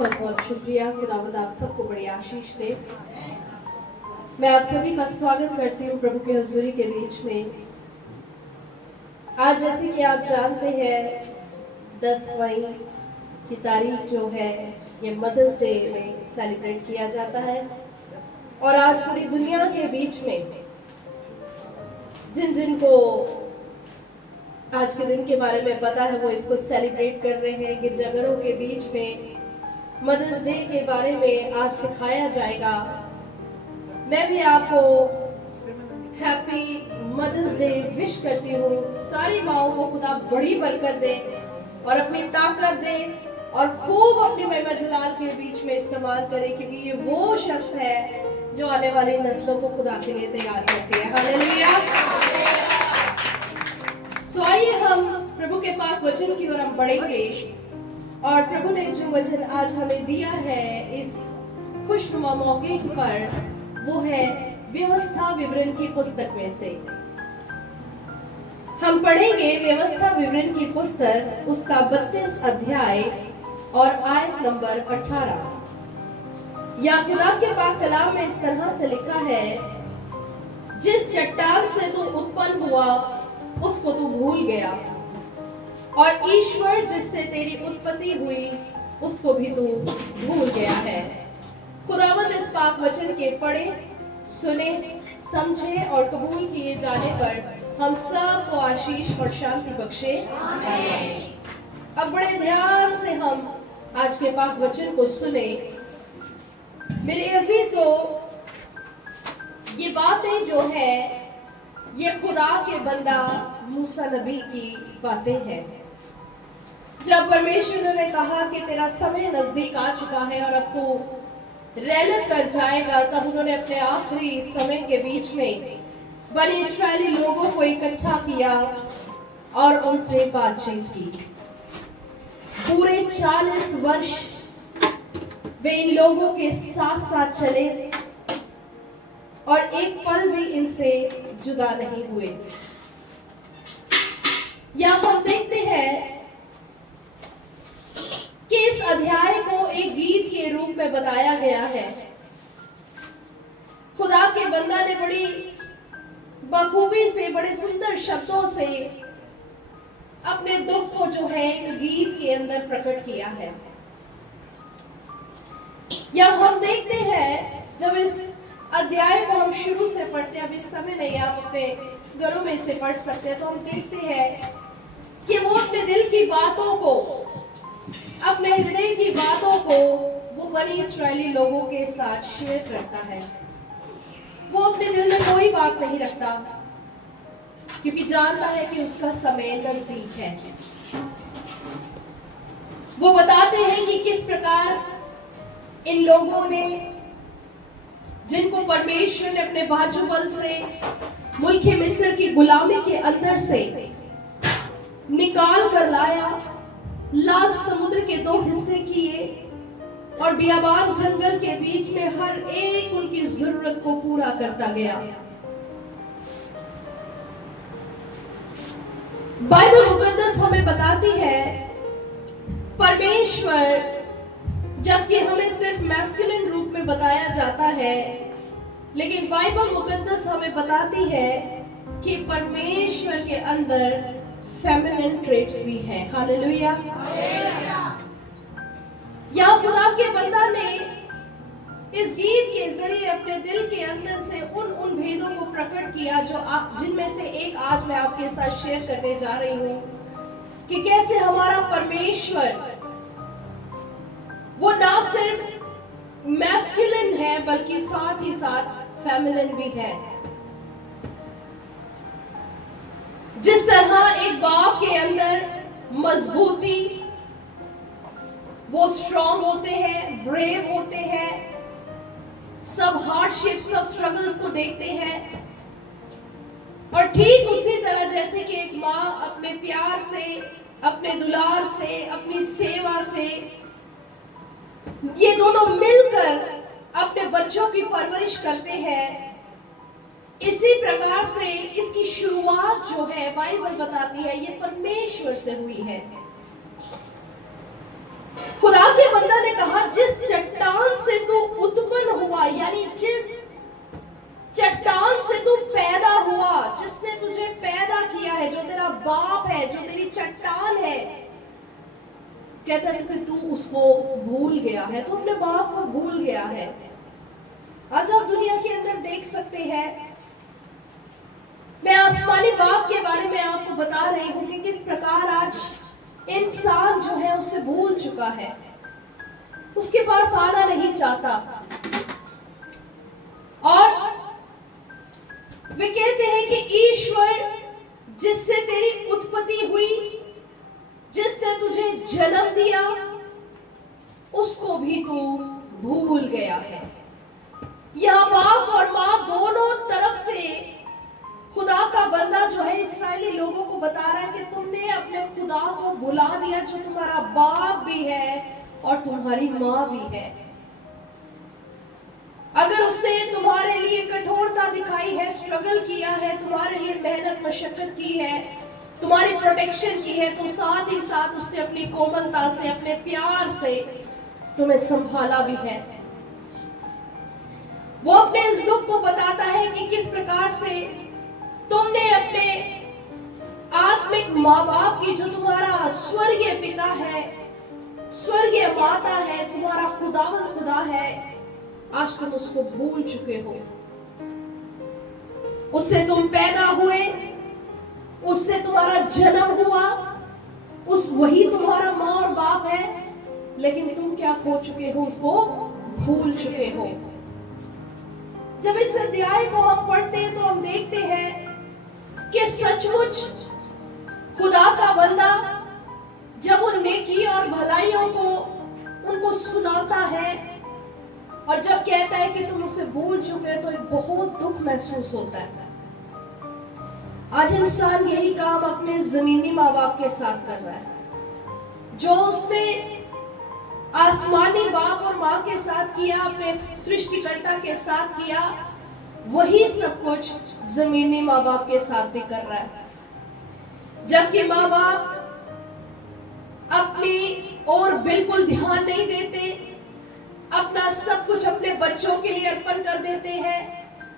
बहुत बहुत शुक्रिया। खुदावंद आप सबको बड़ी आशीष दे। मैं आप सभी का स्वागत करती हूँ प्रभु की हजूरी के बीच में। आज जैसे कि आप जानते हैं 10 मई की तारीख जो है ये मदर्स डे में सेलिब्रेट किया जाता है और आज पूरी दुनिया के बीच में जिन जिन को आज के दिन के बारे में पता है वो इसको सेलिब्रेट कर रहे हैं। गिरजाघरों के बीच में मदर्स डे के बारे में आज सिखाया जाएगा। मैं भी आपको हैप्पी मदर्स डे विश करती हूँ। सारी माओं को खुदा बड़ी बरकत दे और अपनी ताकत दे और खूब अपनी महिमा जलाल के बीच में इस्तेमाल करे, क्योंकि ये वो शख्स है जो आने वाली नस्लों को खुदा के लिए तैयार करती है। हालेलुया। सो आइए हम प्रभु के पाक वचन की ओर हम बढ़ेंगे और प्रभु ने जो वचन आज हमें दिया है इस खुशनुमा मौके पर वो है व्यवस्था विवरण की पुस्तक में से। हम पढ़ेंगे व्यवस्था विवरण की पुस्तक उसका 32 अध्याय और आयत नंबर 18। या खुदा के पाक कलाम में इस तरह से लिखा है, जिस चट्टान से तू उत्पन्न हुआ उसको तू भूल गया और ईश्वर जिससे तेरी उत्पत्ति हुई उसको भी तू भूल गया है। खुदावंद इस पाक वचन के पढ़े, सुने, समझे और कबूल किए जाने पर हम सब को आशीष और शांति बख्शे। अब बड़े ध्यान से हम आज के पाक वचन को सुने। मेरे अजीजों, ये बातें जो है ये खुदा के बंदा मूसा नबी की बातें हैं। जब परमेश्वर ने कहा कि तेरा समय नजदीक आ चुका है और अब तू रैलत कर जाएगा, तब उन्होंने अपने आखिरी समय के बीच में बनी इस्राएली लोगों को इकट्ठा किया और उनसे बातचीत की। पूरे 40 वर्ष वे इन लोगों के साथ साथ चले और एक पल भी इनसे जुदा नहीं हुए। या हम देखते हैं कि इस अध्याय को एक गीत के रूप में बताया गया है। खुदा के बंदा ने बड़ी बखूबी से, बड़े सुंदर शब्दों से अपने दुख को जो है एक गीत के अंदर प्रकट किया है। या हम देखते हैं जब इस अध्याय को हम शुरू से पढ़ते हैं, अब इस समय नहीं, आप अपने घरों में से पढ़ सकते हैं, तो हम देखते हैं कि वो अपने दिल की बातों को, अपने हृदय की बातों को वो बनी इस्राएली लोगों के साथ शेयर करता है। वो अपने दिल में कोई बात नहीं रखता क्योंकि जानता है कि उसका समय नजदीक है। वो बताते हैं कि किस प्रकार इन लोगों ने, जिनको परमेश्वर ने अपने बाजुबल से मुल्क मिस्र की गुलामी के अंदर से निकाल कर लाया, लाल समुद्र के 2 हिस्से किए और बियाबान जंगल के बीच में हर एक उनकी जरूरत को पूरा करता गया। बाइबल मुकद्दस हमें बताती है परमेश्वर, जबकि हमें सिर्फ मैस्कुलिन रूप में बताया जाता है, लेकिन बाइबल मुकद्दस हमें बताती है कि परमेश्वर के अंदर फेमिनिन ट्रेट्स भी हैं। हालेलुया। या खुदा के बंदा ने इस गीत के जरिए अपने दिल के अंदर से उन भेदों को प्रकट किया जो आप, जिनमें से एक आज मैं आपके साथ शेयर करने जा रही हूँ कि कैसे हमारा परमेश्वर वो ना सिर्फ मैस्कुलिन है बल्कि साथ ही साथ फेमिनिन भी है। जिस तरह एक बाप के अंदर मजबूती, वो स्ट्रॉन्ग होते हैं, ब्रेव होते हैं, सब हार्डशिप, सब स्ट्रगल्स को देखते हैं, और ठीक उसी तरह जैसे कि एक माँ अपने प्यार से, अपने दुलार से, अपनी सेवा से, ये दोनों मिलकर अपने बच्चों की परवरिश करते हैं, इसी प्रकार से इसकी शुरुआत जो है बाइबल बताती है ये परमेश्वर से हुई है। खुदा के बंदा ने कहा, जिस चट्टान से तू उत्पन्न हुआ, यानी जिस चट्टान से तू पैदा हुआ, जिसने तुझे पैदा किया है, जो तेरा बाप है, जो तेरी चट्टान है, कहता है कि तू उसको भूल गया है, तू अपने बाप को भूल गया है। आज आप दुनिया के अंदर देख सकते हैं, मैं आसमानी बाप के बारे में आपको बता रही हूं कि किस प्रकार आज इंसान जो है उसे भूल चुका है, उसके पास आना नहीं चाहता। और वे कहते हैं कि ईश्वर जिससे तेरी उत्पत्ति हुई, जिसने तुझे जन्म दिया, उसको भी तू भूल गया है। यहां बाप और मां दोनों तरफ से खुदा का बंदा जो है इस्राएली लोगों को बता रहा है कि तुमने अपने खुदा को भुला दिया, जो तुम्हारा बाप भी है और तुम्हारी मां भी है। अगर उसने तुम्हारे लिए कठोरता दिखाई है, स्ट्रगल किया है, तुम्हारे लिए मेहनत मशक्कत की है, तुम्हारी प्रोटेक्शन की है, तो साथ ही साथ उसने अपनी कोमलता से, अपने प्यार से तुम्हें संभाला भी है। वो अपने इस दुख को बताता है कि किस प्रकार से तुमने अपने आत्मिक माँ बाप की, जो तुम्हारा स्वर्गीय पिता है, स्वर्गीय माता है, तुम्हारा खुदावंद खुदा है, आज तुम उसको भूल चुके हो। उससे तुम पैदा हुए, उससे तुम्हारा जन्म हुआ, वही तुम्हारा माँ और बाप है, लेकिन तुम क्या खो चुके हो, उसको भूल चुके हो। जब इस अध्याय को हम पढ़ते हैं तो हम देखते हैं कि सचमुच खुदा का बंदा जब उन नेकी और भलाइयों को उनको सुनाता है और जब कहता है कि तुम उसे भूल चुके हो, तो एक बहुत दुख महसूस होता है। आज इंसान यही काम अपने जमीनी माँ बाप के साथ कर रहा है। जो उसने आसमानी बाप और माँ के साथ किया, अपने सृष्टिकर्ता के साथ किया, वही सब कुछ जमीनी माँ बाप के साथ भी कर रहा है। जबकि माँ बाप अपनी और बिल्कुल ध्यान नहीं देते, अपना सब कुछ अपने बच्चों के लिए अर्पण कर देते हैं,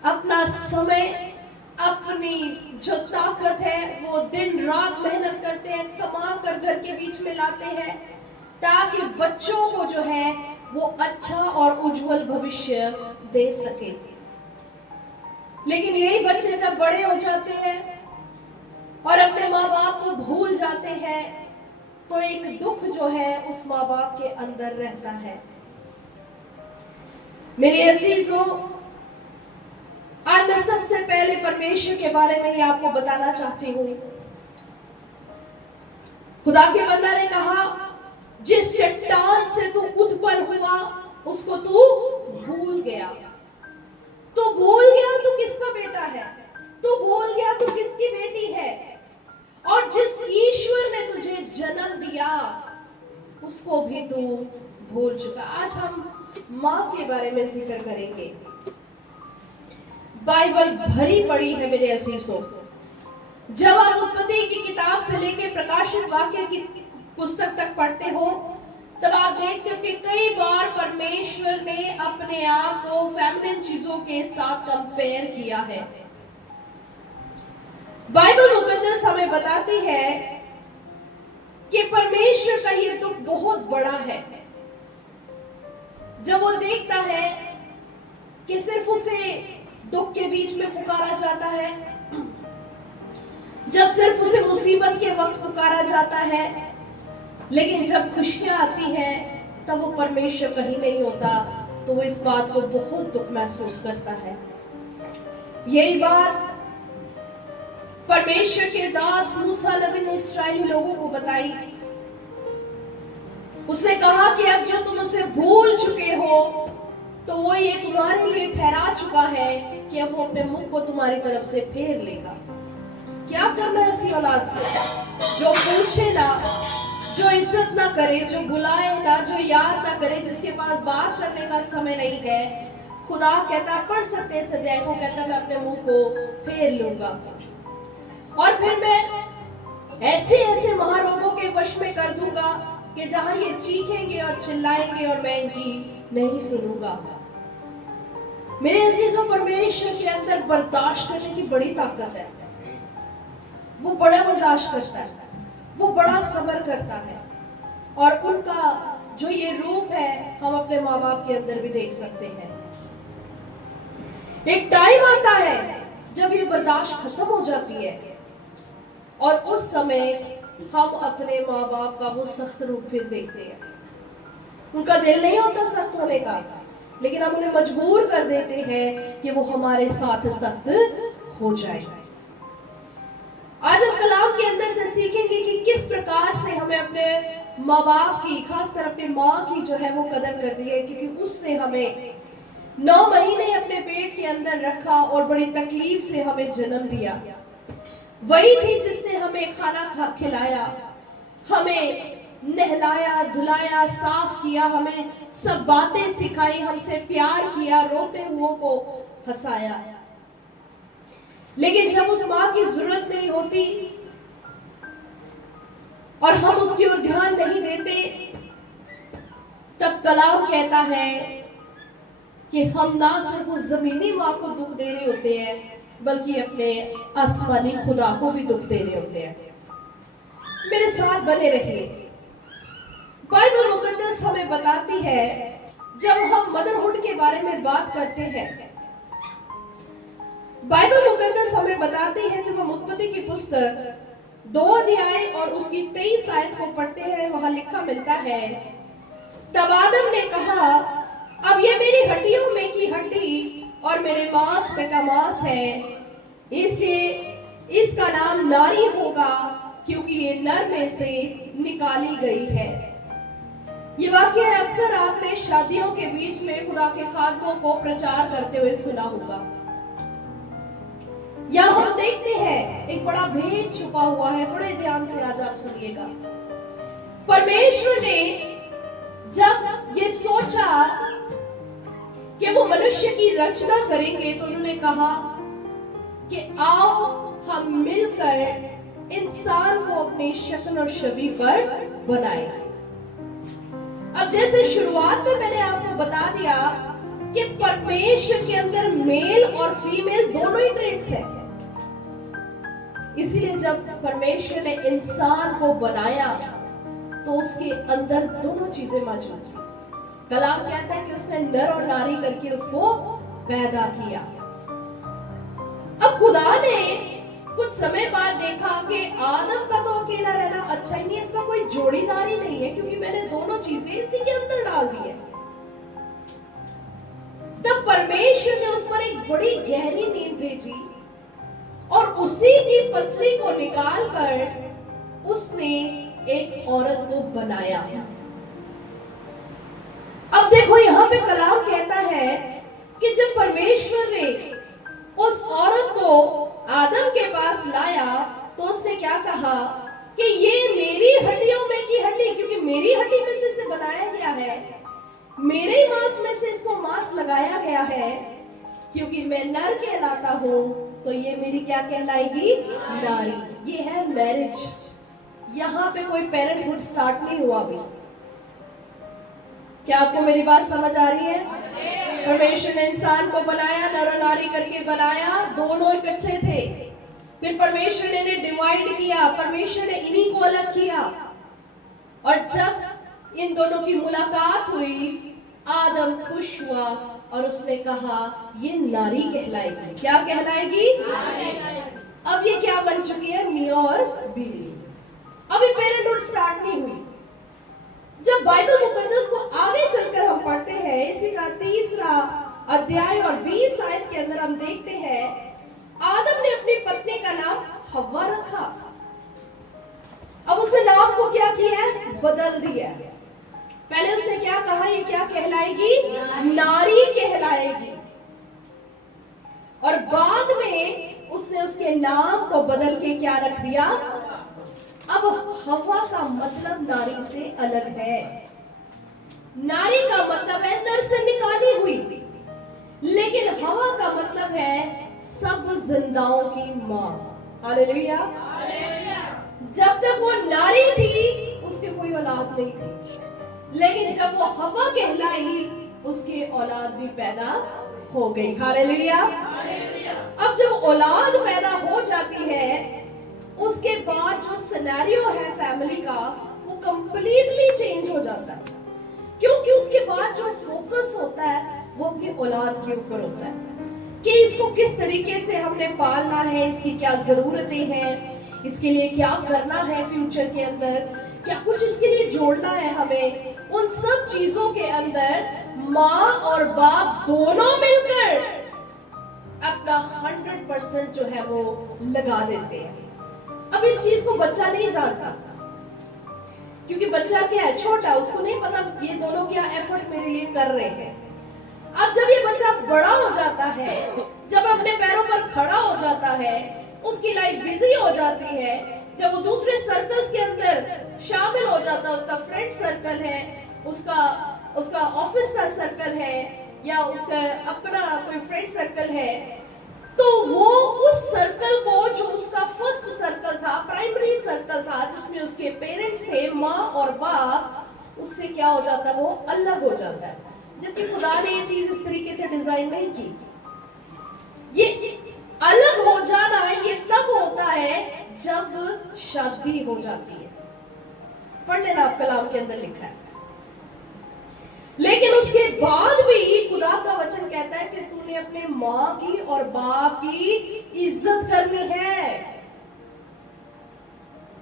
अपना समय, अपनी जो ताकत है वो दिन रात मेहनत करते हैं, कमा कर घर के बीच में लाते हैं, ताकि बच्चों को जो है वो अच्छा और उज्जवल भविष्य दे सके। लेकिन यही बच्चे जब बड़े हो जाते हैं और अपने माँ बाप को भूल जाते हैं, तो एक दुख जो है उस माँ बाप के अंदर रहता है। मेरे अजीजों, आज मैं सबसे पहले परमेश्वर के बारे में ही आपको बताना चाहती हूँ। खुदा के बंदा ने कहा, जिस चट्टान से तू उत्पन्न हुआ, उसको तू भूल गया। तू भूल गया तू किसका बेटा है, तू भूल गया तू किसकी बेटी है, और जिस ईश्वर ने तुझे जन्म दिया, उसको भी तू भूल चुका। आज हम माँ के बारे में जिक्र करेंगे। बाइबल भरी पड़ी है मेरे अजीजों। जब आप उत्पत्ति की किताब से लेकर प्रकाशित वाक्य की पुस्तक तक पढ़ते हो, तब आप देखते हो कि कई बार परमेश्वर ने अपने आप को फेमिनिन चीजों के साथ कंपेयर किया है। बाइबल मुकद्दस हमें बताती है कि परमेश्वर का ये दुख बहुत बड़ा है। जब वो देखता है कि सिर्फ उसे दुख के बीच में पुकारा जाता है, जब सिर्फ उसे मुसीबत के वक्त पुकारा जाता है, लेकिन जब खुशियां आती हैं तब वो परमेश्वर कहीं नहीं होता, तो वो इस बात को बहुत दुख महसूस करता है। यही बात परमेश्वर के दास मूसा नबी ने इस्राएली लोगों को बताई। उसने कहा कि अब जो तुम उसे भूल चुके हो, तो वो ये तुम्हारे लिए ठहरा चुका है कि अब वो अपने मुख को तुम्हारी तरफ से फेर लेगा। क्या करना है ऐसी औलाद से जो पूछे ना, जो इज्जत ना करे, जो बुलाए ना, जो याद ना करे, जिसके पास बात करने का समय नहीं है। खुदा कहता, पढ़ सकते इस अध्याय को, कहता मैं अपने मुंह को फेर लूंगा और फिर मैं ऐसे ऐसे महारोगों के वश में कर दूंगा कि जहां ये चीखेंगे और चिल्लाएंगे और मैं इनकी नहीं सुनूंगा। मेरे अजीजों, परमेश्वर के अंदर बर्दाश्त करने की बड़ी ताकत है। वो बड़ा बर्दाश्त करता है, वो बड़ा सब्र करता है, और उनका जो ये रूप है हम अपने माँ बाप के अंदर भी देख सकते हैं। एक टाइम आता है जब ये बर्दाश्त खत्म हो जाती है और उस समय हम अपने माँ बाप का वो सख्त रूप फिर देखते हैं। उनका दिल नहीं होता सख्त होने का, लेकिन हम उन्हें मजबूर कर देते हैं कि वो हमारे साथ सख्त हो जाए। आज हम कलाम के अंदर से सीखेंगे कि किस प्रकार से हमें अपने माँ बाप की, खासकर अपनी माँ की जो है वो कदर करनी है, क्योंकि उसने हमें 9 महीने अपने पेट के अंदर रखा और बड़ी तकलीफ से हमें जन्म दिया। वही थी जिसने हमें खाना खिलाया, हमें नहलाया, धुलाया, साफ किया, हमें सब बातें सिखाई, हमसे प्यार किया, रोते हुओं को हंसाया। लेकिन जब उस माँ की जरूरत नहीं होती और हम उसकी ओर ध्यान नहीं देते, तब कलाम कहता है कि हम ना सिर्फ उस जमीनी माँ को दुख दे रहे होते हैं, बल्कि अपने आसमानी खुदा को भी दुख दे रहे होते हैं। मेरे साथ बने रहिए। बाइबल मुकद्दस हमें बताती है, जब हम मदरहुड के बारे में बात करते हैं, बाइबल मुकद्दस हमें बताती है, जब हम उत्पत्ति की पुस्तक 2 अध्याय और उसकी 23 आयत को पढ़ते हैं, वहां लिखा मिलता है, तब आदम ने कहा, अब ये मेरी हड्डियों में की हड्डी और मेरे मांस में का मांस है, इसलिए इसका नाम नारी होगा, क्योंकि ये नर में से निकाली गई है। ये वाक्य अक्सर आपने शादियों के बीच में खुदा के खादमों को प्रचार करते हुए सुना होगा। या हम देखते हैं एक बड़ा भेद छुपा हुआ है। बड़े ध्यान से आज आप सुनिएगा। परमेश्वर ने जब ये सोचा कि वो मनुष्य की रचना करेंगे, तो उन्होंने कहा कि आओ हम मिलकर इंसान को अपनी शक्ल और छवि पर बनाएं। अब जैसे शुरुआत में मैंने आपको बता दिया कि परमेश्वर के अंदर मेल और फीमेल दोनों ही ट्रेड्स हैं। इसीलिए जब परमेश्वर ने इंसान को बनाया तो उसके अंदर दोनों चीजें मौजूद थी। कलाम कहता है कि उसने नर और नारी करके उसको पैदा किया। अब खुदा ने कुछ समय बाद देखा कि आदम का तो अकेला रहना अच्छा ही नहीं, इसका कोई जोड़ीदार ही नहीं है, क्योंकि मैंने दोनों चीजें इसी के अंदर डाल दी है। तब परमेश्वर ने उस पर एक बड़ी गहरी नींद भेजी और उसी की पसली को निकालकर उसने एक औरत को बनाया। अब देखो, यहां पे कलाम कहता है कि जब परमेश्वर ने उस औरत को आदम के पास लाया, तो उसने क्या कहा कि ये मेरी हड्डियों में की हड्डी, क्योंकि मेरी हड्डी में से इसे बनाया गया है, मेरे ही मांस में से इसको मांस लगाया गया है, क्योंकि मैं नर कहलाता हूं, तो ये मेरी क्या कहलाएगी? नारी। ये है मैरिज। यहाँ पे कोई पेरेंटहुड स्टार्ट नहीं हुआ अभी। क्या आपको मेरी बात समझ आ रही है? परमेश्वर ने इंसान को बनाया, नर और नारी करके बनाया, दोनों इकट्ठे थे। फिर परमेश्वर ने इन्हें डिवाइड किया, परमेश्वर ने इन्हीं को अलग किया, और जब इन दोनों की मुलाकात हुई, आदम खुश हुआ और उसने कहा ये नारी कहलाएगी। क्या कहलाएगी? अब ये क्या बन चुकी है? मियां और बीवी। अभी पेरेंटहुड स्टार्ट नहीं हुई। जब बाइबल मुकद्दस को आगे चलकर हम पढ़ते हैं, इसी का 3 अध्याय और 20 आयत के अंदर हम देखते हैं, आदम ने अपनी पत्नी का नाम हव्वा रखा। अब उसने नाम को क्या किया? बदल दिया। पहले उसने क्या कहा? ये क्या कहलाएगी? नारी कहलाएगी। और बाद में उसने उसके नाम को बदल के क्या रख दिया? अब हव्वा का मतलब नारी से अलग है। नारी का मतलब है नर से निकाली हुई, लेकिन हव्वा का मतलब है सब जिंदाओं की मां। हालेलुया। जब तक वो नारी थी, उसके कोई औलाद नहीं थी, लेकिन जब वो हवा कहलाई उसकी औलाद भी पैदा हो गई। हालेलुया। अब जब औलाद पैदा हो जाती है उसके बाद जो सिनेरियो है फैमिली का वो कंप्लीटली चेंज हो जाता है, क्योंकि उसके बाद जो फोकस होता है वो अपनी औलाद के ऊपर होता है कि इसको किस तरीके से हमने पालना है, इसकी क्या जरूरतें हैं, इसके लिए क्या करना है फ्यूचर के अंदर, क्या कुछ इसके लिए जोड़ना है हमें। उन सब चीजों के अंदर माँ और बाप दोनों मिलकर अपना 100% जो है वो लगा देते हैं। अब इस चीज को बच्चा नहीं जानता, क्योंकि बच्चा क्या है, छोटा, उसको नहीं पता ये दोनों क्या एफर्ट मेरे लिए कर रहे हैं। अब जब ये बच्चा बड़ा हो जाता है, जब अपने पैरों पर खड़ा हो जाता है, उसकी लाइफ बिजी हो जाती है, जब वो दूसरे सर्कल्स के अंदर शामिल हो जाता है, उसका फ्रेंड सर्कल है, उसका ऑफिस का सर्कल है या उसका अपना कोई फ्रेंड सर्कल है, तो वो उस सर्कल को जो उसका फर्स्ट सर्कल था, प्राइमरी सर्कल था, जिसमें उसके पेरेंट्स थे, माँ और बाप, उससे क्या हो जाता है, वो अलग हो जाता है। जबकि खुदा ने ये चीज इस तरीके से डिजाइन नहीं की। ये अलग हो जाना ये तब होता है जब शादी हो जाती है। पढ़ लेना, आप कलाम के अंदर लिखा है। लेकिन उसके बाद भी खुदा का वचन कहता है कि तूने अपने माँ की और बाप की इज्जत करनी है।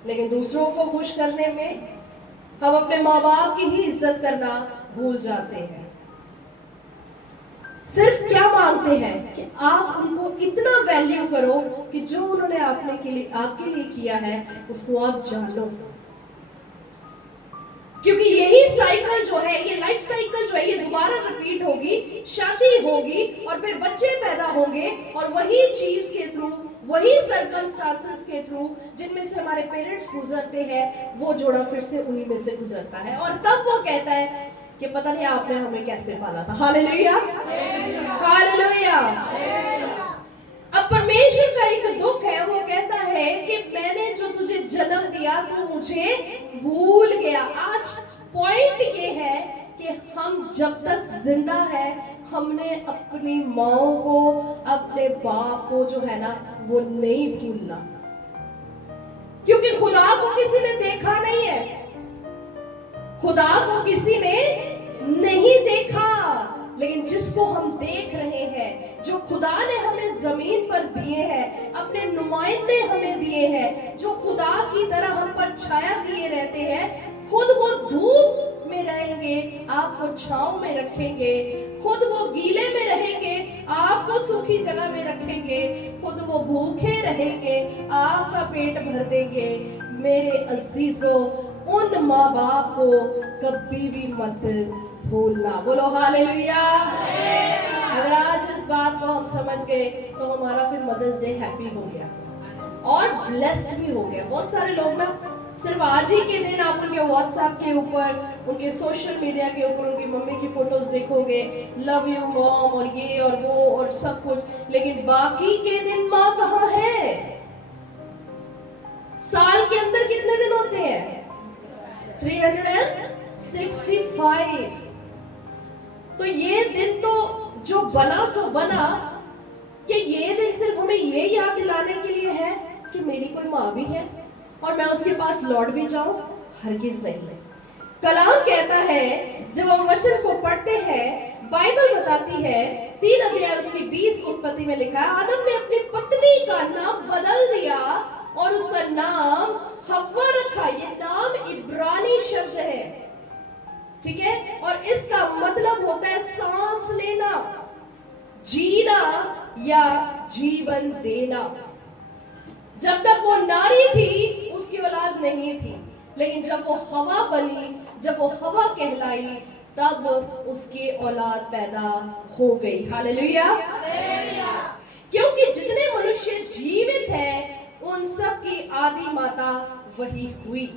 लेकिन दूसरों को खुश करने में हम अपने माँ बाप की ही इज्जत करना भूल जाते हैं। सिर्फ क्या मांगते हैं कि आप उनको इतना वैल्यू करो कि जो उन्होंने आपके लिए किया है उसको आप जानो। क्योंकि यही साइकिल जो है, ये लाइफ साइकिल जो है, ये दोबारा रिपीट होगी, शादी होगी और फिर बच्चे पैदा होंगे और वही चीज के थ्रू, वही सर्कमस्टांसेस के थ्रू जिनमें से हमारे पेरेंट्स गुजरते हैं, वो जोड़ा फिर से उन्हीं में से गुजरता है। और तब वो कहता है कि पता नहीं आपने हमें कैसे पाला था। Hallelujah, hallelujah. अब परमेश्वर का एक दुख है, वो कहता है कि मैंने जो तुझे जन्म दिया तू मुझे भूल गया। आज पॉइंट ये है कि हम जब तक जिंदा है हमने अपनी माँ को, अपने बाप को जो है ना वो नहीं भूलना, क्योंकि खुदा को किसी ने देखा नहीं है, खुदा को किसी ने नहीं देखा। लेकिन जिसको हम देख रहे हैं, जो खुदा ने हमें जमीन पर दिए हैं, अपने नुमाइंदे हमें दिए हैं, जो खुदा की तरह हम पर छाया दिए रहते हैं, खुद वो धूप में रहेंगे, आपको छांव में रखेंगे, खुद वो गीले में रहेंगे, आपको सूखी जगह में रखेंगे, खुद वो भूखे रहेंगे, आपका पेट भर देंगे। मेरे अजीजों, उन माँ बाप को कभी भी मत भूलना। बोलो हालेलुया। अगर आज इस बात को हम समझ गए तो हमारा फिर मदर्स डे हैप्पी हो गया और ब्लेस्ड भी हो गया। बहुत सारे लोग ना सिर्फ आज ही के दिन आप उनके व्हाट्सएप के ऊपर, उनके सोशल मीडिया के ऊपर उनकी मम्मी की फोटोज देखोगे, लव यू मॉम और ये और वो और सब कुछ, लेकिन बाकी के दिन माँ कहाँ है? साल के अंदर कितने दिन होते हैं? 365। तो ये दिन तो जो बना सो बना, कि ये दिन सिर्फ हमें ये याद दिलाने के लिए है कि मेरी कोई माँ भी है और मैं उसके पास लौट भी जाऊं? हरगिज नहीं। कलाम कहता है, जब हम वचन को पढ़ते हैं, बाइबल बताती है 3 अध्याय उसकी 20 उत्पत्ति में लिखा है, आदम ने अपनी पत्नी का नाम बदल दिया और उसका नाम हव्वा रखा। ये नाम इब्रानी शब्द है, ठीक है, और इसका मतलब होता है सांस लेना, जीना या जीवन देना। जब तक वो नारी थी उसकी औलाद नहीं थी, लेकिन जब वो हवा बनी, जब वो हवा कहलाई, तब उसकी औलाद पैदा हो गई। हालेलुया। क्योंकि जितने मनुष्य जीवित हैं उन सब की आदि माता वही हुई।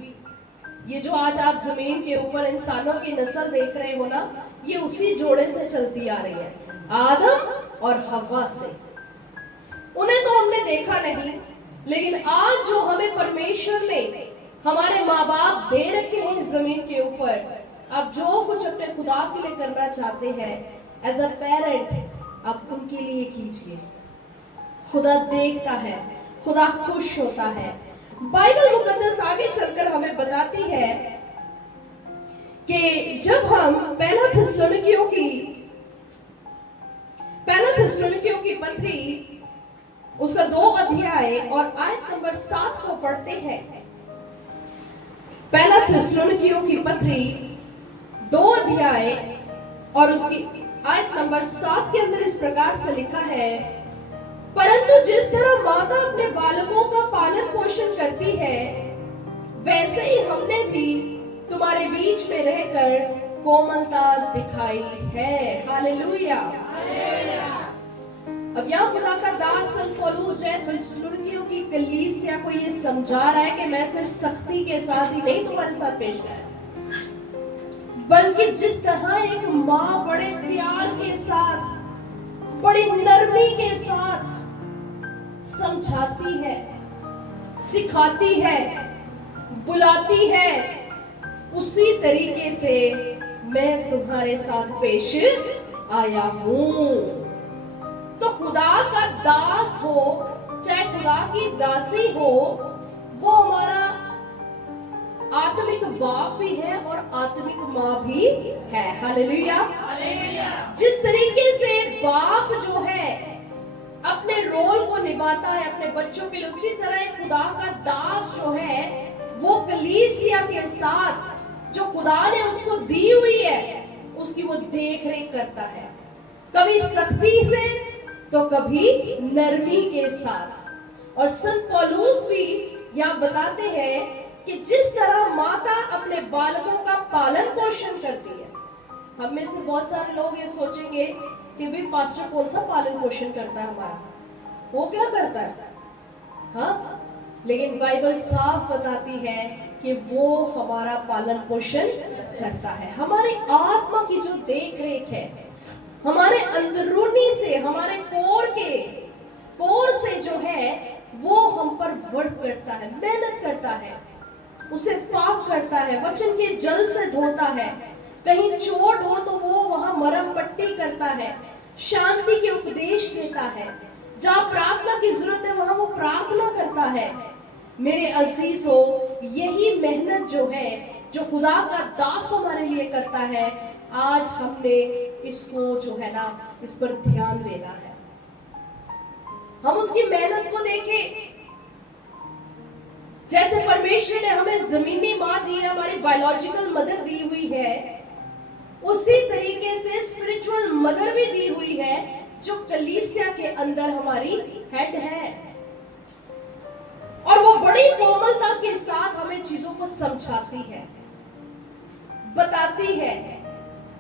ये जो आज आप जमीन के ऊपर इंसानों की नस्ल देख रहे हो ना, ये उसी जोड़े से चलती आ रही है, आदम और हव्वा से। उन्हें तो हमने देखा नहीं, लेकिन आज जो हमें परमेश्वर ने हमारे माँ बाप दे रखे हैं इस जमीन के ऊपर। आप जो कुछ अपने खुदा के लिए करना चाहते हैं एज अ पेरेंट आप उनके लिए कीजिए। खुदा देखता है, खुदा खुश होता है। बाइबल मुकद्दस आगे चलकर हमें बताती है कि जब हम पहला थिस्सलुनीकियों की पत्री उसका 2 अध्याय और आयत नंबर 7 को पढ़ते हैं। पहला थिस्सलुनीकियों की पत्री 2 अध्याय और उसकी आयत नंबर 7 के अंदर इस प्रकार से लिखा है, परंतु जिस तरह माता अपने बालकों का पालन पोषण करती है, वैसे ही हमने भी तुम्हारे बीच में रहकर कोमलता दिखाई है। हालेलुया। अब यहाँ खुदा का दास संत पौलुस थिस्सलुनीकियों की कलीसिया को ये समझा रहा है कि मैं सिर्फ सख्ती के साथ ही नहीं तुम्हारे साथ पेश आया, बल्कि जिस तरह एक माँ बड़े प्यार के साथ, बड़ी नरमी के साथ समझाती है, सिखाती है, बुलाती है, उसी तरीके से मैं तुम्हारे साथ पेश आया हूं। तो खुदा का दास हो चाहे खुदा की दासी हो, वो हमारा आत्मिक बाप भी है और आत्मिक माँ भी है। हालेलुया। जिस तरीके से बाप जो है अपने रोल को निभाता है अपने बच्चों के लिए, उसी तरह खुदा का दास जो है वो कलीसिया के साथ जो खुदा ने उसको दी हुई है उसकी वो देख रेख करता है, कभी सख्ती से तो कभी नरमी के साथ। और संत पौलुस भी यहाँ बताते हैं कि जिस तरह माता अपने बालकों का पालन पोषण करती है। हम में से बहुत सारे लोग ये सोचेंगे कि भाई पास्टर कौन सा पालन पोषण करता है हमारा, वो क्या करता है? हाँ, लेकिन बाइबल साफ बताती है कि वो हमारा पालन पोषण करता है। हमारी आत्मा की जो देख रेख है, हमारे अंदरूनी से, हमारे कोर से जो है वो हम पर वर्क करता है, मेहनत करता है, उसे पाक करता है, वचन के जल से धोता है। कहीं चोट हो तो वो वहां मरहम पट्टी करता है, शांति के उपदेश देता है, जहाँ प्रार्थना की जरूरत है वहां वो प्रार्थना करता है। मेरे अजीजों, यही मेहनत जो है जो खुदा का दास हमारे लिए करता है, आज हमने इसको जो है ना इस पर ध्यान देना है। हम उसकी मेहनत को देखें। जैसे परमेश्वर ने हमें जमीनी माँ दी है, हमारी बायोलॉजिकल मदर दी हुई है, उसी तरीके से स्पिरिचुअल मदर भी दी हुई है जो कलीसिया के अंदर हमारी हेड है। और वो बड़ी कोमलता के साथ हमें चीजों को समझाती है, बताती है,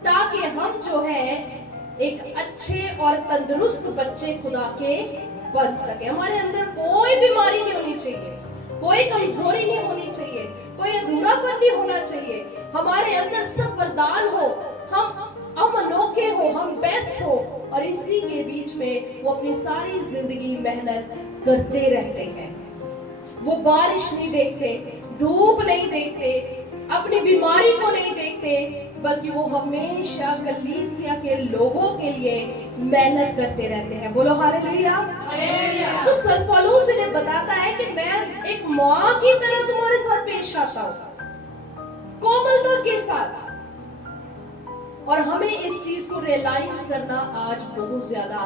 ताकि हम जो है एक अच्छे और तंदुरुस्त बच्चे खुदा के बन सके। हमारे अंदर कोई बीमारी नहीं होनी चाहिए, कोई कमजोरी नहीं होनी चाहिए, कोई अधूरापन नहीं होना चाहिए। हमारे अंदर सब वरदान हो, हम अनोखे हो, हम बेस्ट हो, और इसी के बीच में वो अपनी सारी जिंदगी मेहनत करते रहते हैं। वो बारिश नहीं देखते, धूप नहीं देखते, अपनी बीमारी को नहीं देखते, बल्कि वो हमेशा कलीसिया के लोगों के लिए मेहनत करते रहते हैं। बोलो हालेलुया। तो संत पौलुस इन्हें बताता है कि मैं एक माँ की तरह तुम्हारे साथ पेश आता हूँ, कोमलता के साथ। और हमें इस चीज को रियलाइज करना आज बहुत ज्यादा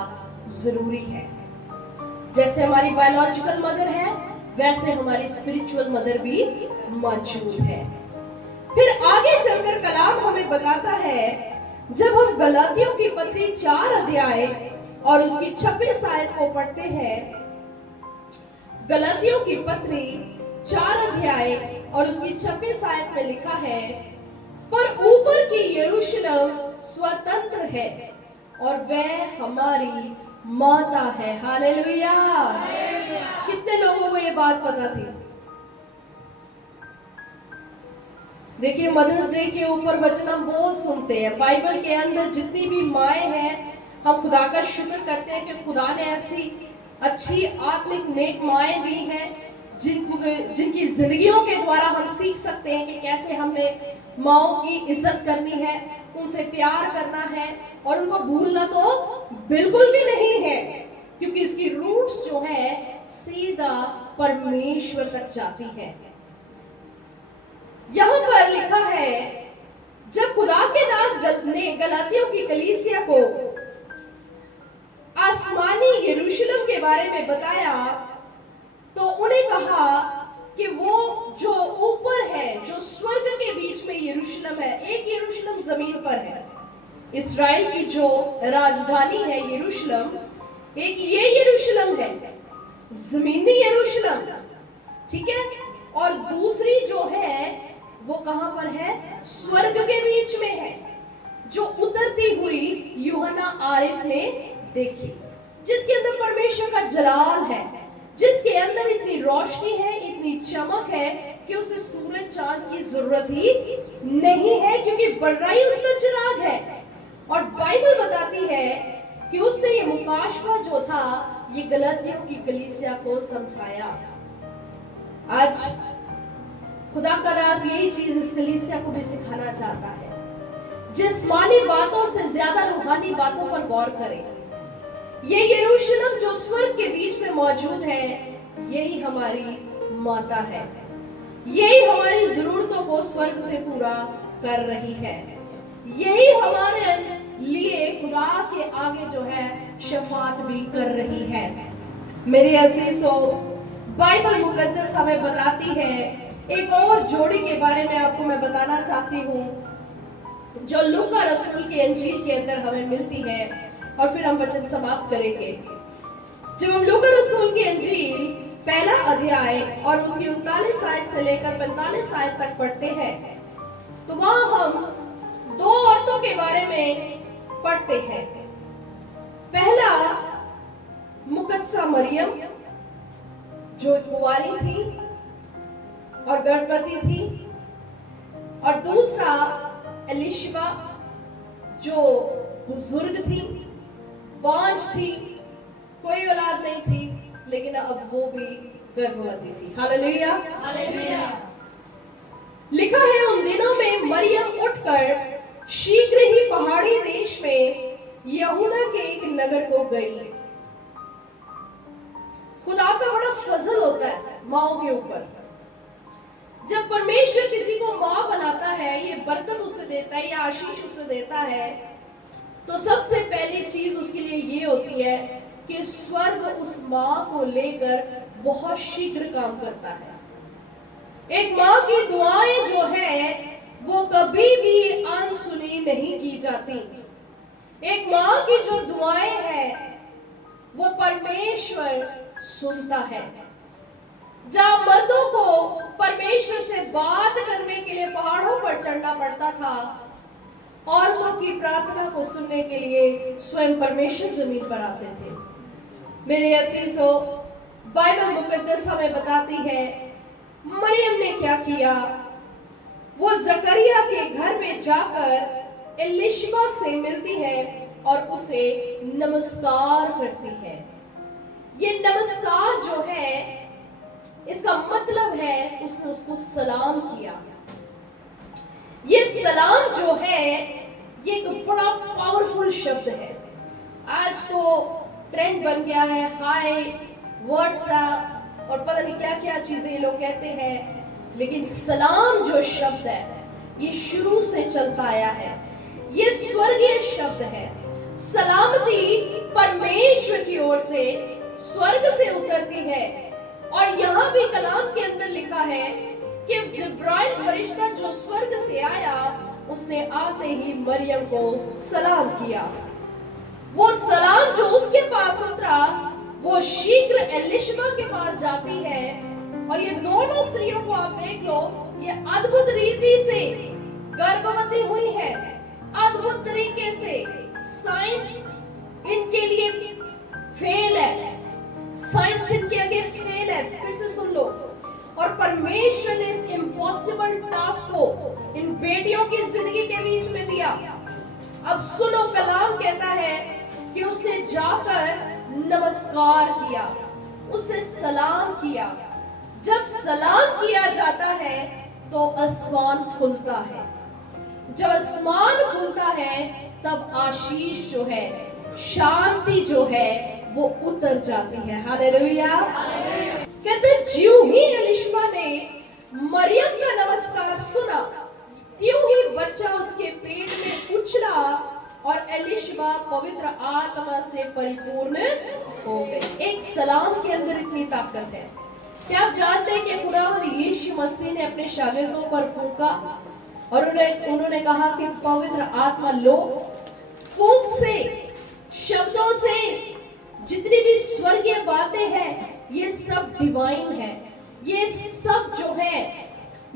जरूरी है। जैसे हमारी बायोलॉजिकल मदर है, वैसे हमारी स्पिरिचुअल मदर भी मौजूद है। फिर आगे चलकर कलाम हमें बताता है, जब हम गलातियों की पत्री 4 अध्याय और उसकी 26 आयत को पढ़ते हैं। गलातियों की पत्री 4 अध्याय और उसकी 26 आयत में लिखा है, पर ऊपर की यरूशलेम स्वतंत्र है और वह हमारी माता है। हालेलुया। कितने लोगों को ये बात पता थी? देखिए, मदर्स डे के ऊपर वचन हम बहुत सुनते हैं। बाइबल के अंदर जितनी भी माएँ हैं, हम खुदा का शुक्र करते हैं कि खुदा ने ऐसी अच्छी आत्मिक नेक माएँ दी हैं जिनकी जिंदगियों के द्वारा हम सीख सकते हैं कि कैसे हमें माओ की इज्जत करनी है, उनसे प्यार करना है और उनको भूलना तो बिल्कुल भी नहीं है, क्योंकि इसकी रूट्स जो है सीधा परमेश्वर तक जाती है। यहां पर लिखा है, जब खुदा के दास ने गलातियों की कलीसिया को आसमानी यरूशलेम के बारे में बताया तो उन्हें कहा कि वो जो ऊपर है, जो स्वर्ग के बीच में यरूशलेम है, एक यरूशलेम जमीन पर है, इस्राएल की जो राजधानी है यरूशलेम, एक ये यरूशलेम है, जमीनी यरूशलेम, ठीक है, और दूसरी जो है वो कहां पर है? स्वर्ग के बीच में है, जो उतरती हुई यूहन्ना आरिफ ने देखी, जिसके अंदर परमेश्वर का जलाल है, जिसके अंदर इतनी रोशनी है, इतनी चमक है कि उसे सूरज चांद की जरूरत ही नहीं है, क्योंकि बड़ाई उसका चिराग है। और बाइबल बताती है कि उसने ये मुकाशवा जो था ये गलातियों की कलीसिया को समझाया। आज खुदा का दास यही चीज इस कलीसिया को भी सिखाना चाहता है, जिस्मानी बातों से ज्यादा रूहानी बातों पर गौर करें। ये यरूशलेम जो स्वर्ग के बीच में मौजूद है, यही हमारी माता है, यही हमारी जरूरतों को स्वर्ग से पूरा कर रही है, यही हमारे लिए खुदा के आगे जो है शफात भी कर रही है। मेरे अजीजों, बाइबल मुकद्दस हमें बताती है, एक और जोड़ी के बारे में आपको मैं बताना चाहती हूँ, जो लूका रसूल की अंजील के अंदर हमें मिलती है, और फिर हम वचन समाप्त करेंगे। जब हम लूका रसूल की अंजील पहला अध्याय और उसकी 39 आयत से लेकर 45 आयत तक पढ़ते हैं, तो वहां हम दो औरतों के बारे में पढ़ते हैं। पहला मुकद्दसा मरियम, जो कुंवारी थी और गर्भवती थी, और दूसरा एलिशबा, जो बुजुर्ग थी, बांझ थी, कोई औलाद नहीं थी, लेकिन अब वो भी गर्भवती थी। Hallelujah, hallelujah. लिखा है, उन दिनों में मरियम उठकर शीघ्र ही पहाड़ी देश में यहूदा के एक नगर को गई। खुदा का बड़ा फजल होता है माओ के ऊपर। जब परमेश्वर किसी को मां बनाता है, ये बरकत उसे देता है, या आशीष उसे देता है, तो सबसे पहली चीज उसके लिए ये होती है कि स्वर्ग उस मां को लेकर बहुत शीघ्र काम करता है। एक मां की दुआएं जो है वो कभी भी अनसुनी नहीं की जाती। एक मां की जो दुआएं हैं वो परमेश्वर सुनता है। जहां मर्दों को परमेश्वर से बात करने के लिए पहाड़ों पर चढ़ना पड़ता था, औरतों की प्रार्थना को सुनने के लिए स्वयं परमेश्वर जमीन पर आते थे। मेरे अजीजों, बाइबल मुकद्दस हमें बताती है मरियम ने क्या किया। वो जकरिया के घर में जाकर एलिशबा से मिलती है और उसे नमस्कार करती है। ये नमस्कार जो है, इसका मतलब है उसने उसको सलाम किया। ये सलाम जो है ये एक बड़ा पावरफुल शब्द है। आज तो ट्रेंड बन गया है हाय, व्हाट्सएप और पता नहीं क्या क्या चीजें ये लोग कहते हैं, लेकिन सलाम जो शब्द है ये शुरू से चलता आया है। ये स्वर्गीय शब्द है। सलामती परमेश्वर की ओर से स्वर्ग से उतरती है। और यहाँ भी कलाम के अंदर लिखा है कि जिब्राइल फरिश्ता जो स्वर्ग से आया, उसने आते ही मरियम को सलाम किया। वो सलाम जो उसके पास उतरा वो शीघ्र एलिशबा के पास जाती है। और ये दोनों स्त्रियों को आप देख लो, ये अद्भुत रीति से गर्भवती हुई है, अद्भुत तरीके से। साइंस इनके लिए फेल है, साइंस इनके आगे फेल है। फिर से सुन लो। और परमेश्वर ने इस इम्पॉसिबल टास्क को इन बेटियों की जिंदगी के बीच में दिया। अब सुनो, कलाम कहता है कि उसने जाकर नमस्कार किया, उससे सलाम किया। जब सलाम किया जाता है तो आसमान खुलता है। जब आसमान खुलता है तब आशीष जो है, शांति जो है वो उतर जाती है। हालेलुया। कहते ज्यों ही एलिशबा ने मरियम का नमस्कार सुना, त्यों ही बच्चा उसके पेट में उछला और एलिशबा पवित्र आत्मा से परिपूर्ण हो गई। एक सलाम के अंदर इतनी ताकत है। क्या आप जानते हैं कि खुदावंद यीशु मसीह ने अपने शागिर्दों पर फूंका और उन्होंने कहा कि पवित्र आत्मा लो। फूंक से, शब्दों से, जितनी भी स्वर्गीय बातें हैं ये सब डिवाइन है, ये सब जो है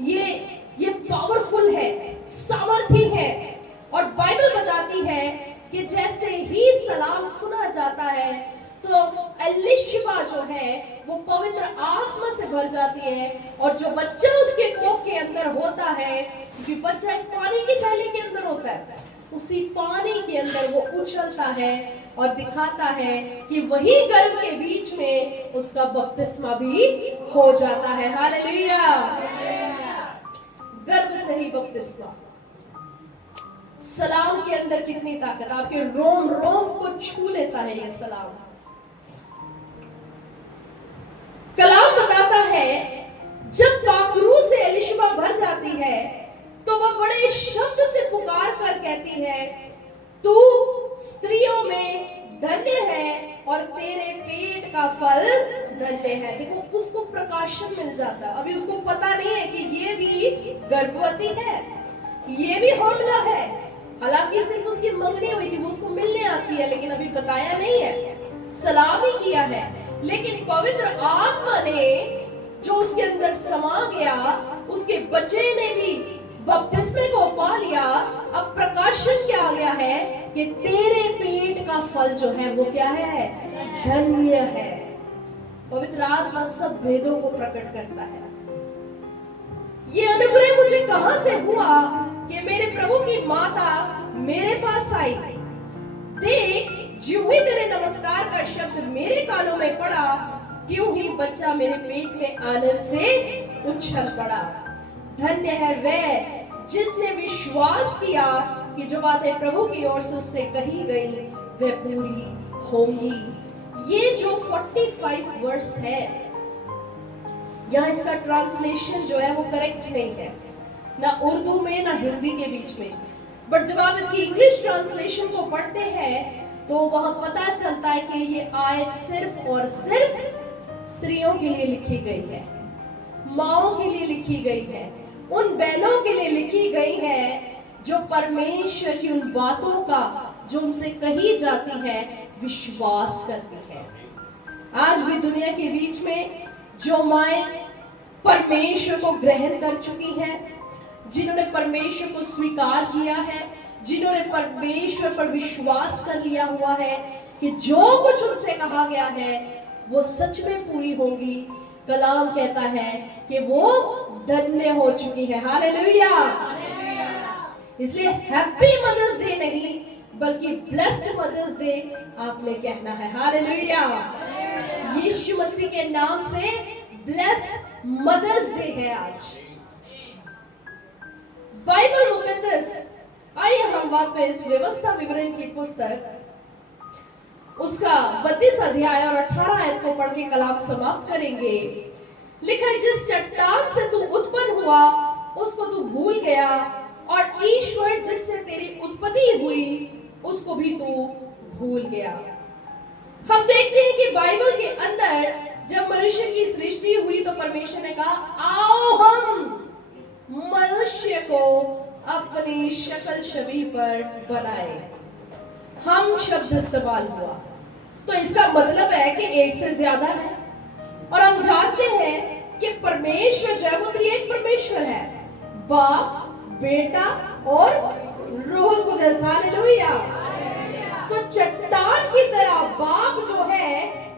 ये पावरफुल है, सामर्थी है। और बाइबल बताती है कि जैसे ही सलाम सुना जाता है तो एलिशबा जो है वो पवित्र आत्मा से भर जाती है और जो बच्चा उसके कोख के अंदर होता है, क्योंकि बच्चा एक पानी की थैली के अंदर होता है, उसी पानी के अंदर वो उछलता है और दिखाता है कि वही गर्भ के बीच में उसका बपतिस्मा भी हो जाता है। हालेलुया। गर्भ से ही बपतिस्मा। सलाम के अंदर कितनी ताकत, आपके रोम रोम को छू लेता है ये सलाम। कलाम बताता है जब पाखरू से एलिशबा भर जाती है तो वह बड़े शब्द से पुकार कर कहती है, तू स्त्रियों में धन्य है और तेरे पेट का फल धन्य है। देखो उसको प्रकाशन मिल जाता है। अभी उसको पता नहीं है कि ये भी गर्भवती है, ये भी हमला है। हालांकि सिर्फ उसकी मंगनी हुई थी, वो उसको मिलने आती है, लेकिन अभी बताया नहीं है, सलाम ही किया है। लेकिन पवित्र आत्मा ने जो उसके अंदर समा गया, उसके बच्चे ने भी बपतिस्मे को पा लिया। अब प्रकाशन क्या आ गया है कि तेरे पेट का फल जो है वो क्या है, धन्य है। पवित्र आत्मा सब भेदों को प्रकट करता है। ये अनुग्रह मुझे कहां से हुआ कि मेरे प्रभु की माता मेरे पास आई। देख, ज्यों ही तेरे नमस्कार का शब्द मेरे कानों में पड़ा, त्यों ही बच्चा मेरे पेट में आनंद से उछल पड़ा। धन्य है वह जिसने विश्वास किया कि जो बातें प्रभु की ओर से उससे कही गई वे पूरी होंगी। ये जो 45 वर्स है, यहाँ इसका ट्रांसलेशन जो है वो करेक्ट नहीं है, ना उर्दू में ना हिंदी के बीच में। बट जब आप इसकी इंग्लिश ट्रांसलेशन को पढ़ते हैं तो वहां पता चलता है कि ये आयत सिर्फ और सिर्फ स्त्रियों के लिए लिखी गई है, माओं के लिए लिखी गई है, उन बहनों के लिए लिखी गई है जो परमेश्वर की उन बातों का जो उनसे कही जाती है विश्वास करती है। आज भी दुनिया के बीच में जो माएं परमेश्वर को ग्रहण कर चुकी हैं, जिन्होंने परमेश्वर को स्वीकार किया है, जिन्होंने परमेश्वर पर विश्वास कर लिया हुआ है कि जो कुछ उनसे कहा गया है वो सच में पूरी होगी, कलाम कहता है कि वो धन्य हो चुकी है। हालेलुया। इसलिए हैप्पी मदर्स डे नहीं बल्कि ब्लेस्ड मदर्स डे आपने कहना है। हालेलुया। यीशु मसीह के नाम से ब्लेस्ड मदर्स डे है आज। बाइबल मुकद्दस, आइए हम वापस व्यवस्था विवरण की पुस्तक उसका 32 अध्याय और 18 आयत को पढ़ के कलाम समाप्त करेंगे। लिखा है, जिस चट्टान से तू उत्पन्न हुआ उसको तू भूल गया और ईश्वर जिससे तेरी उत्पत्ति हुई उसको भी तू भूल गया। हम देखते हैं कि बाइबल के अंदर जब मनुष्य की सृष्टि हुई तो परमेश्वर ने कहा, आओ हम मनुष्य को अपनी शक्ल छवि पर बनाए। हम शब्द इस्तेमाल हुआ तो इसका मतलब है कि एक से ज्यादा है। और हम जानते हैं कि परमेश्वर जो है वो त्रिएक परमेश्वर है, बाप, बेटा और रूह कुदस। हालेलुया। तो चट्टान की तरह बाप जो है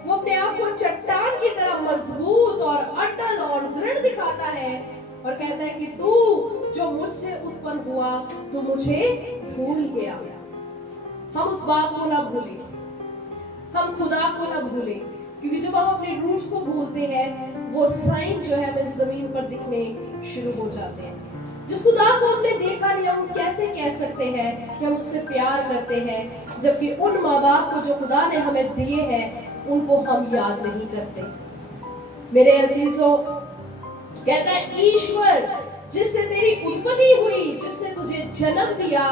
वो अपने आप को चट्टान की तरह मजबूत और अटल और दृढ़ दिखाता है और कहता है कि तू जो मुझसे उत्पन्न हुआ तू मुझे भूल गया। हम उस बाप को ना भूलें, हम खुदा को ना भूलें, क्योंकि जब हम अपने रूट्स को भूलते हैं, वो साइन जो है हमें जमीन पर दिखने शुरू हो जाते हैं। जिस खुदा को हमने देखा नहीं, हम कैसे कह सकते हैं कि हम उससे प्यार करते हैं, जबकि उन माँ बाप को जो खुदा ने हमें दिए हैं उनको हम याद नहीं करते। मेरे अजीजों, कहता है ईश्वर जिससे तेरी उत्पत्ति हुई, जिसने तुझे जन्म दिया,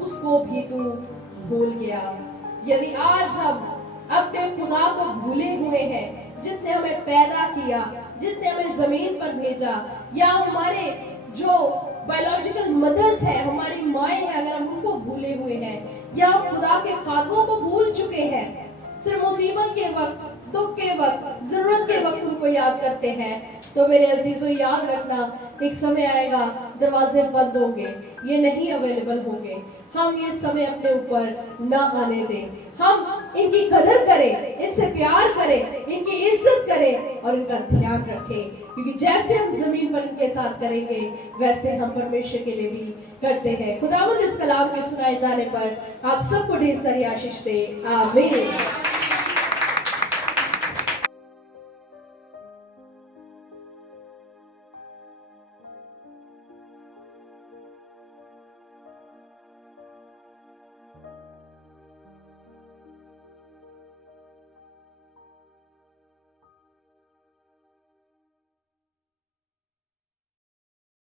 उसको भी तू भूल गया। यदि आज हम अपने खुदा को भूले हुए हैं, जिसने हमें पैदा किया, जिसने हमें जमीन पर भेजा, या हमारे जो बायोलॉजिकल मदर्स हैं, हमारी माएँ हैं, अगर हम उनको भूले हुए हैं, या हम खुदा के खातमों को भूल चुके हैं, सिर्फ मुसीबत के वक्त, दुख के वक्त, जरूरत के वक्त उनको याद करते हैं, तो मेरे अजीजों याद रखना, एक समय आएगा दरवाजे बंद होंगे, ये नहीं अवेलेबल होंगे। हम ये समय अपने ऊपर ना आने दें, हम इनकी कदर करें, इनसे प्यार करें, इनकी इज्जत करें और इनका ध्यान रखें, क्योंकि जैसे हम जमीन पर इनके साथ करेंगे वैसे हम परमेश्वर के लिए भी करते हैं। खुदावंद इस कलाम के सुनाए जाने पर आप सबको ढेर सारी आशीष दे। आमीन।